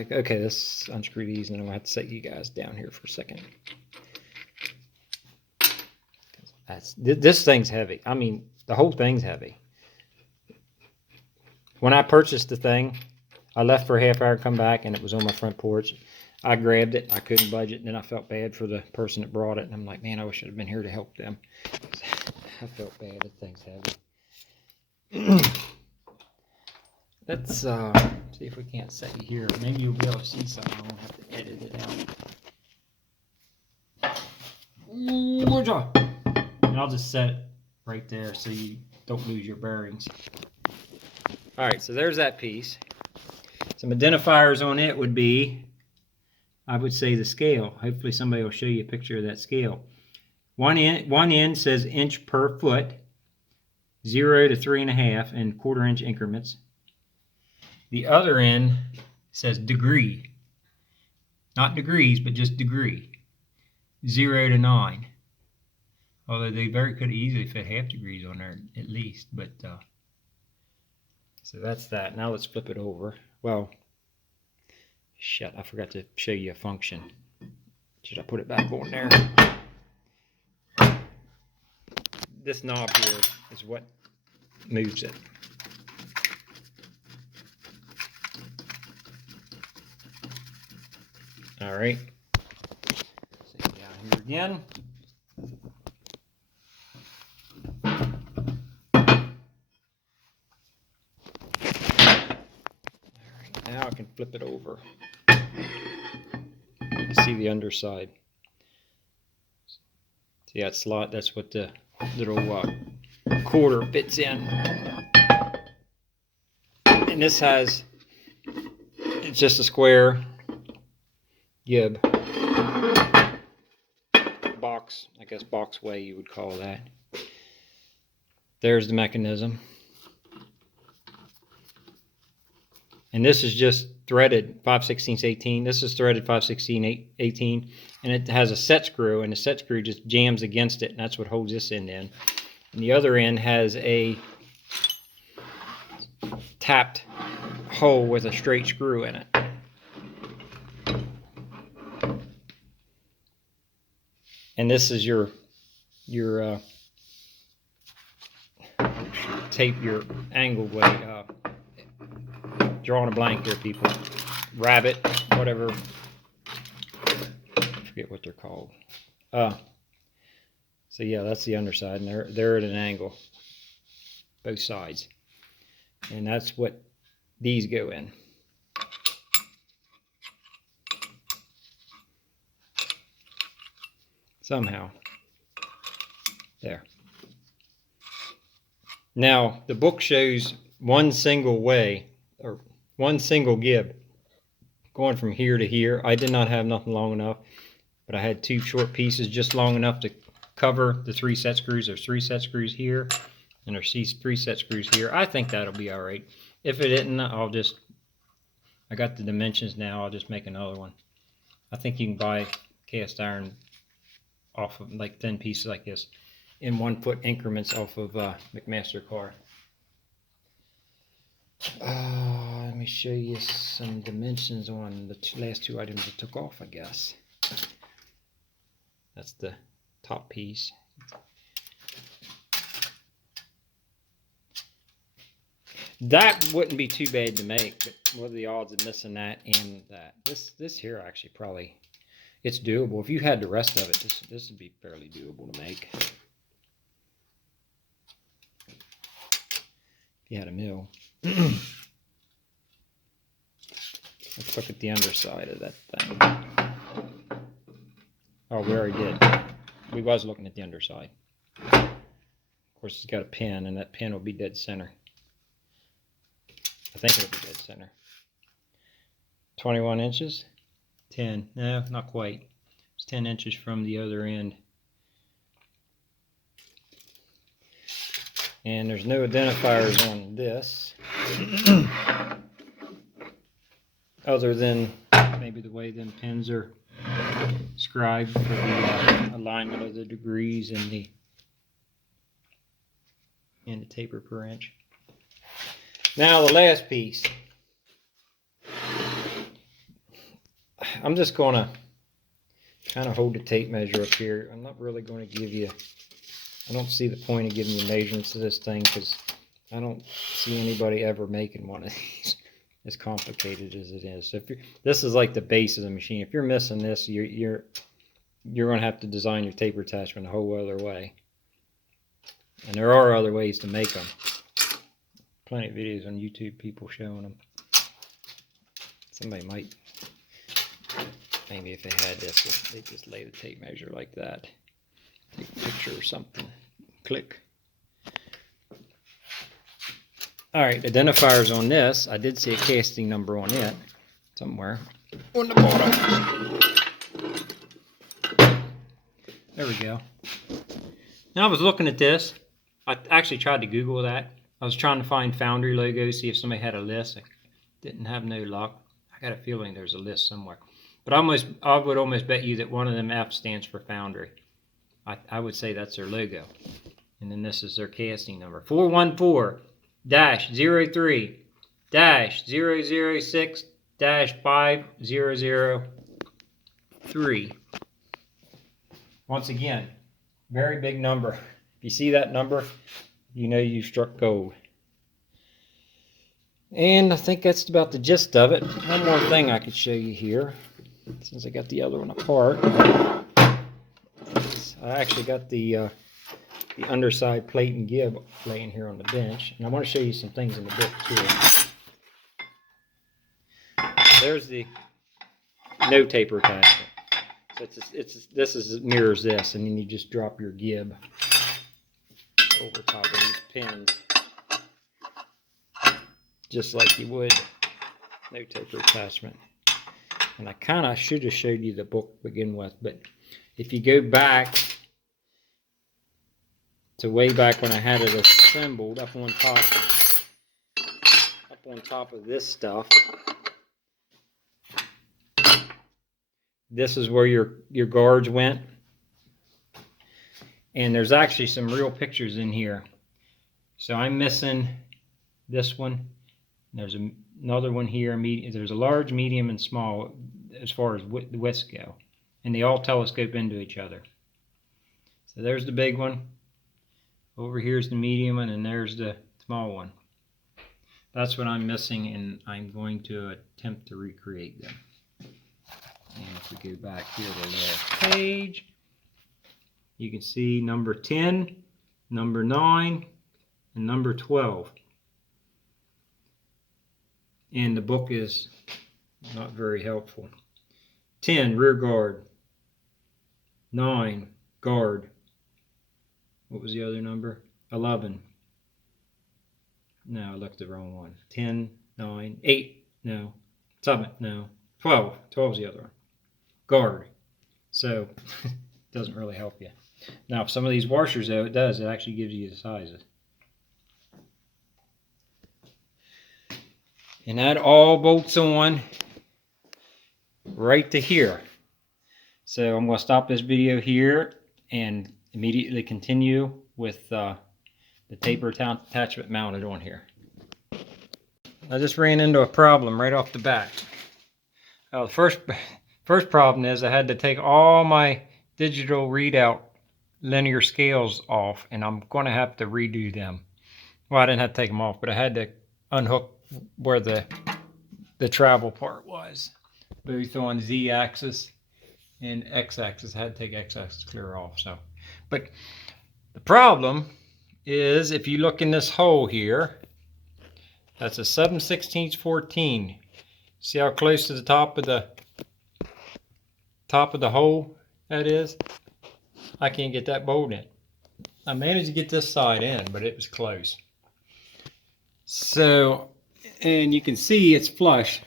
like. Okay, let's unscrew these, and then I'm gonna have to set you guys down here for a second. This thing's heavy. I mean, the whole thing's heavy. When I purchased the thing, I left for a half hour, come back, and it was on my front porch. I grabbed it. I couldn't budge it, and then I felt bad for the person that brought it. And I'm like, man, I wish I'd have been here to help them. I felt bad. That thing's heavy. Let's see if we can't set you here. Maybe you'll be able to see something. I won't have to edit it out. And I'll just set it right there so you don't lose your bearings. All right, so there's that piece. Some identifiers on it would be, I would say, the scale. Hopefully somebody will show you a picture of that scale. One end says inch per foot, 0 to 3.5 in quarter-inch increments. The other end says degree. Not degrees, but just degree. 0 to 9. Although they could easily fit half degrees on there at least. But so that's that. Now let's flip it over. Well, shit, I forgot to show you a function. Should I put it back on there? This knob here is what moves it. All right. Set it down here again. All right, now I can flip it over. You see the underside. See that slot? That's what the little quarter fits in. And this has, it's just a square gib box, I guess box way you would call that. There's the mechanism. And this is just threaded 5/16/18. This is threaded 5/16/18, and it has a set screw, and the set screw just jams against it, and that's what holds this end in. And the other end has a tapped hole with a straight screw in it. And this is your tape, your angle way. Drawing a blank here, people. Rabbit, whatever. I forget what they're called. So yeah, that's the underside, and they're at an angle, both sides, and that's what these go in. Somehow. There. Now, the book shows one single way, or one single gib, going from here to here. I did not have nothing long enough, but I had 2 short pieces just long enough to cover the 3 set screws. There's 3 set screws here, and there's 3 set screws here. I think that'll be all right. If it isn't, I got the dimensions now, I'll just make another one. I think you can buy cast iron off of like 10 pieces like this in 1 foot increments off of McMaster car. Let me show you some dimensions on the last 2 items I took off, I guess. That's the top piece. That wouldn't be too bad to make, but what are the odds of missing that and that? This here actually probably, it's doable. If you had the rest of it, this would be fairly doable to make. If you had a mill. Let's look at the underside of that thing. Oh, we already did. We was looking at the underside. Of course, it's got a pin, and that pin will be dead center. I think it'll be dead center. 21 inches? 10. No, not quite. It's 10 inches from the other end. And there's no identifiers on this. Other than maybe the way them pins are scribed for the alignment of the degrees and the taper per inch. Now the last piece. I'm just going to kind of hold the tape measure up here. I'm not really going to give you, I don't see the point of giving you measurements of this thing because I don't see anybody ever making one of these as complicated as it is. So if this is like the base of the machine. If you're missing this, you're going to have to design your taper attachment a whole other way. And there are other ways to make them. Plenty of videos on YouTube, people showing them. Somebody might, maybe if they had this, they just lay the tape measure like that. Take a picture or something. Click. Alright, identifiers on this. I did see a casting number on it somewhere on the bottom. There we go. Now I was looking at this. I actually tried to Google that. I was trying to find foundry logos, see if somebody had a list. I didn't have no luck. I got a feeling there's a list somewhere. But I would almost bet you that one of them F stands for foundry. I would say that's their logo. And then this is their casting number. 414-003-006-5003. Once again, very big number. If you see that number, you know you struck gold. And I think that's about the gist of it. One more thing I could show you here, since I got the other one apart. I actually got the underside plate and gib laying here on the bench, and I want to show you some things in the book too. There's the no taper attachment. So this mirrors this, and then you just drop your gib over top of these pins, just like you would no taper attachment. And I kind of should have showed you the book to begin with, but if you go back to way back when I had it assembled up on top of this stuff, this is where your guards went. And there's actually some real pictures in here. So I'm missing this one. There's another one here. There's a large, medium, and small as far as the widths go. And they all telescope into each other. So there's the big one. Over here's the medium one, and there's the small one. That's what I'm missing, and I'm going to attempt to recreate them. And if we go back here to the last page, you can see number 10, number 9, and number 12. And the book is not very helpful. 10, rear guard. 9, guard. What was the other number? 11. No, I looked the wrong one. 10, 9, 8, no. 7, no. 12. 12 is the other one. Guard. So, it doesn't really help you. Now, some of these washers, though, it does. It actually gives you the sizes. And that all bolts on right to here. So I'm going to stop this video here and immediately continue with the taper attachment mounted on here. I just ran into a problem right off the bat. The first problem is I had to take all my digital readout linear scales off, and I'm going to have to redo them. Well, I didn't have to take them off, but I had to unhook where the travel part was, both on Z-axis and X-axis. I had to take X-axis clear off. So, but the problem is if you look in this hole here, that's a 7/16 14. See how close to the top of the hole that is? I can't get that bolt in. I managed to get this side in, but it was close. So, and you can see it's flush.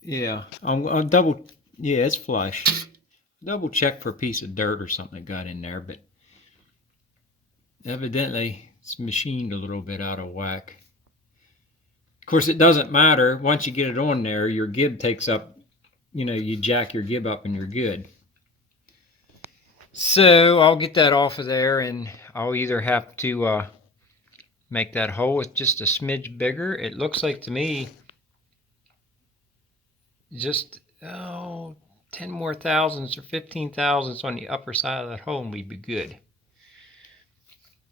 Yeah, I'm double. Yeah, it's flush. Double check for a piece of dirt or something that got in there, but evidently it's machined a little bit out of whack. Of course, it doesn't matter. Once you get it on there, your gib takes up, you jack your gib up and you're good. So I'll get that off of there, and I'll either have to make that hole just a smidge bigger. It looks like to me just 10 more thousandths or 15 thousandths on the upper side of that hole and we'd be good.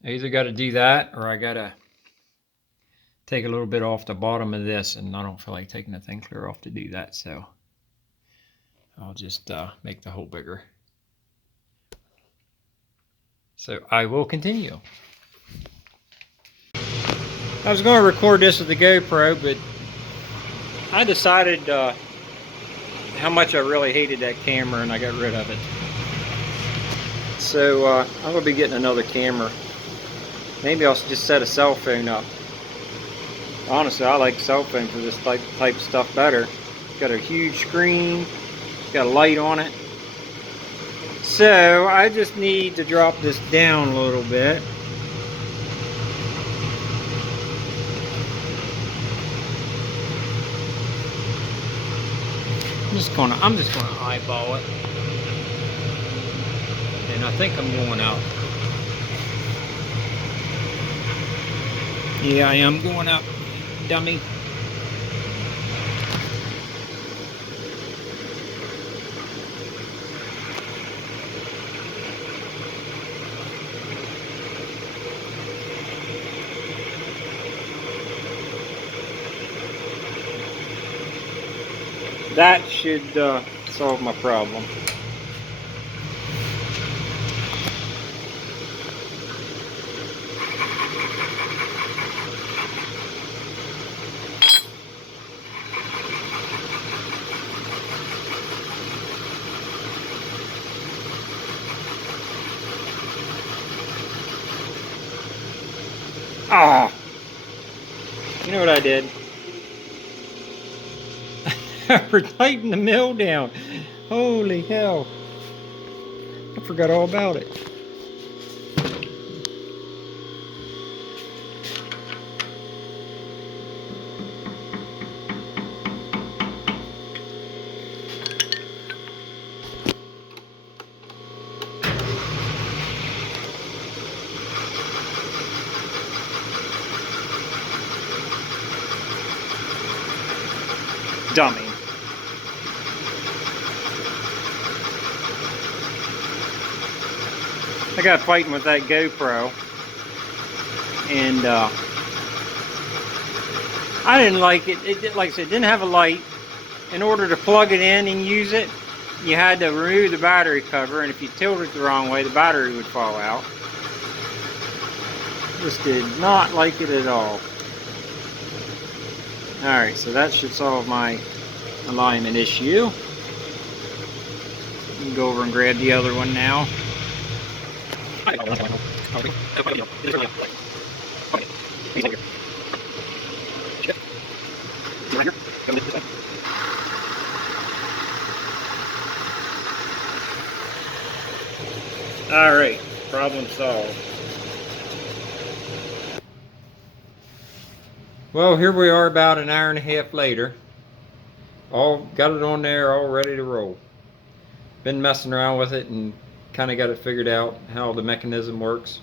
I either got to do that or I got to take a little bit off the bottom of this, and I don't feel like taking the thing clear off to do that, so I'll just make the hole bigger. So I will continue. I was going to record this with the GoPro, but I decided how much I really hated that camera and I got rid of it. So I'm going to be getting another camera. Maybe I'll just set a cell phone up. Honestly, I like cell phone for this type of stuff better. It's got a huge screen, it's got a light on it. So I just need to drop this down a little bit. I'm just gonna eyeball it. And I think I'm going out. Yeah, I am going up, dummy. That should solve my problem. Ah! You know what I did? I tightened the mill down. Holy hell. I forgot all about it. Dummy. I got fighting with that GoPro, and I didn't like it. It, like I said, didn't have a light. In order to plug it in and use it, you had to remove the battery cover, and if you tilted it the wrong way, the battery would fall out. Just did not like it at all. Alright, so that should solve my alignment issue. You can go over and grab the other one now. Alright, problem solved. Well, here we are about an hour and a half later. All got it on there, all ready to roll. Been messing around with it and kind of got it figured out how the mechanism works.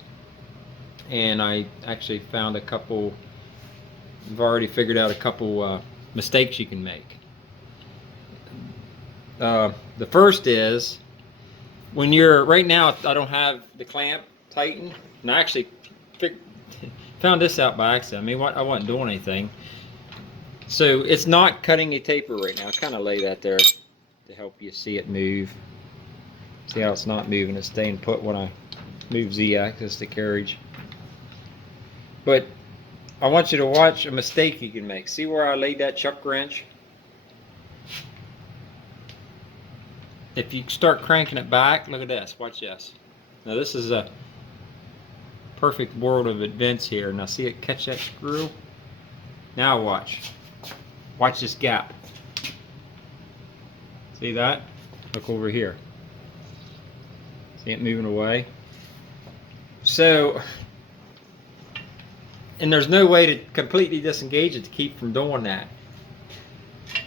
And I actually found a couple, I've already figured out a couple mistakes you can make. The first is, when you're, right now I don't have the clamp tightened, and I actually found this out by accident. I mean, I wasn't doing anything. So it's not cutting a taper right now. Kind of lay that there to help you see it move. See how it's not moving, it's staying put when I move Z-axis the carriage. But I want you to watch a mistake you can make. See where I laid that chuck wrench? If you start cranking it back, look at this, watch this. Now this is a perfect world of events here. Now see it catch that screw? Now watch. Watch this gap. See that? Look over here. See it moving away? So, and there's no way to completely disengage it to keep from doing that.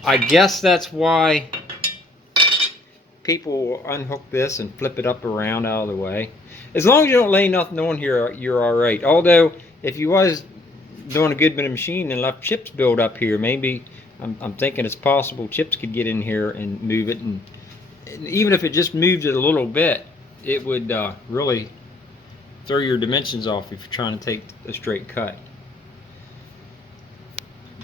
I guess that's why people unhook this and flip it up around out of the way. As long as you don't lay nothing on here, you're alright. Although, if you was doing a good bit of machining and left chips build up here, maybe I'm thinking it's possible chips could get in here and move it, and even if it just moved it a little bit, it would really throw your dimensions off if you're trying to take a straight cut.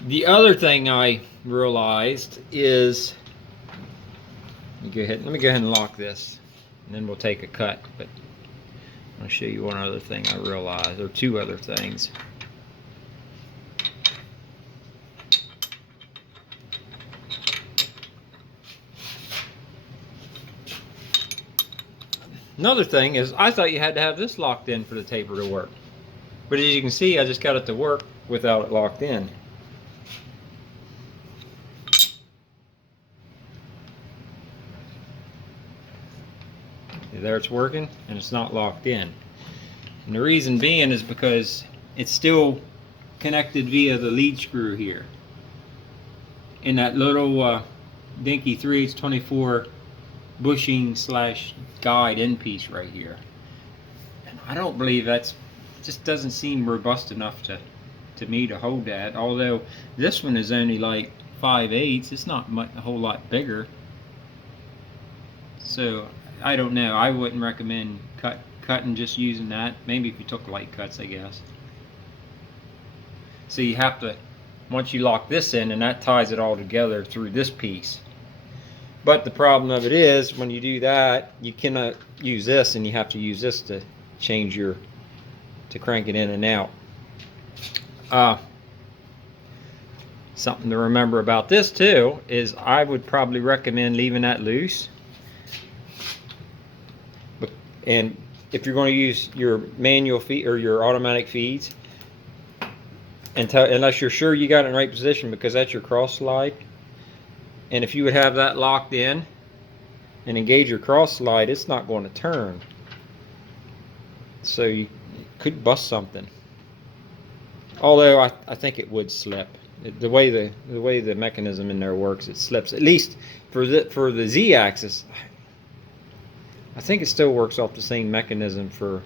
The other thing I realized is, let me go ahead and lock this, and then we'll take a cut. But I'll show you one other thing I realized, or two other things. Another thing is, I thought you had to have this locked in for the taper to work. But as you can see, I just got it to work without it locked in. There it's working, and it's not locked in. And the reason being is because it's still connected via the lead screw here. In that little dinky 3/824 bushing / guide end piece right here. And I don't believe just doesn't seem robust enough to me to hold that. Although this one is only like 5/8, it's not a whole lot bigger. So I don't know. I wouldn't recommend cutting just using that. Maybe if you took light cuts, I guess. So you have to, once you lock this in, and that ties it all together through this piece. But the problem of it is, when you do that, you cannot use this, and you have to use this to change to crank it in and out. Something to remember about this too is I would probably recommend leaving that loose. And if you're going to use your manual feed or your automatic feeds, unless you're sure you got it in the right position, because that's your cross slide. And if you would have that locked in and engage your cross slide, it's not going to turn. So you could bust something. Although I think it would slip. The way the mechanism in there works, it slips. At least for the Z-axis. I think it still works off the same mechanism for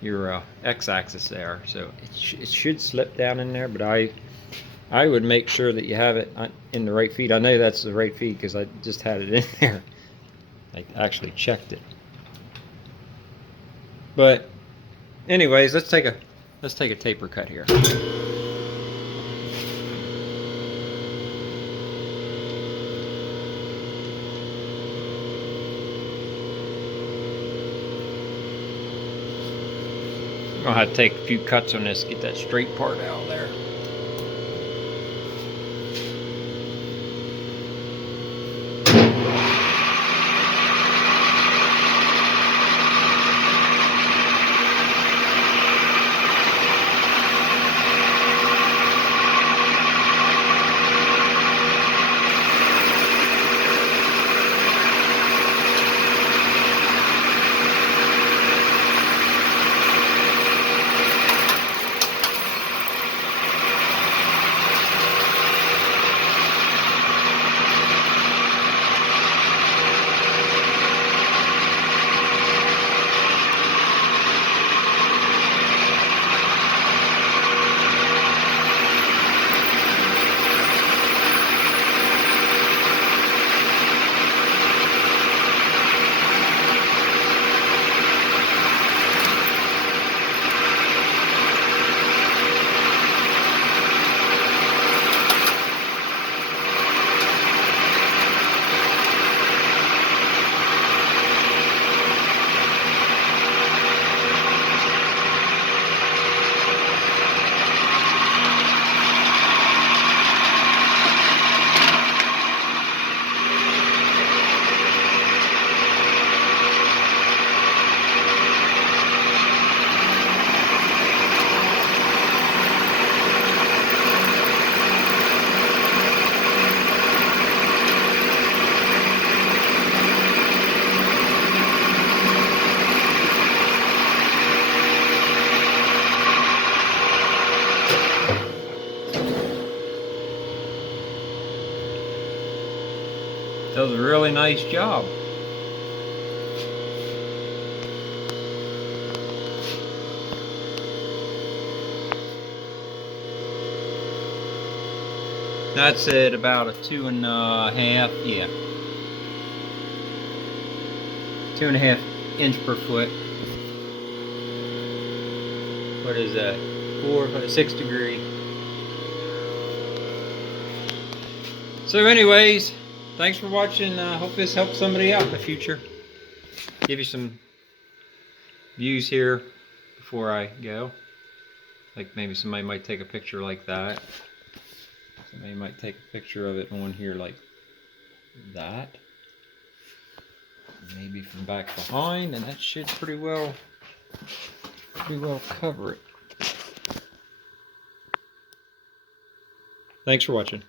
your X-axis there, so it should slip down in there. But I would make sure that you have it in the right feed. I know that's the right feed because I just had it in there. I actually checked it. But anyways, let's take a taper cut here. I'm gonna have to take a few cuts on this, get that straight part out of there. Does a really nice job. That's at about a 2.5, yeah. 2.5 inch per foot. What is that? 6 degree. So anyways, thanks for watching. Hope this helps somebody out in the future. Give you some views here before I go. Like maybe somebody might take a picture like that. Somebody might take a picture of it on here like that. Maybe from back behind, and that should pretty well cover it. Thanks for watching.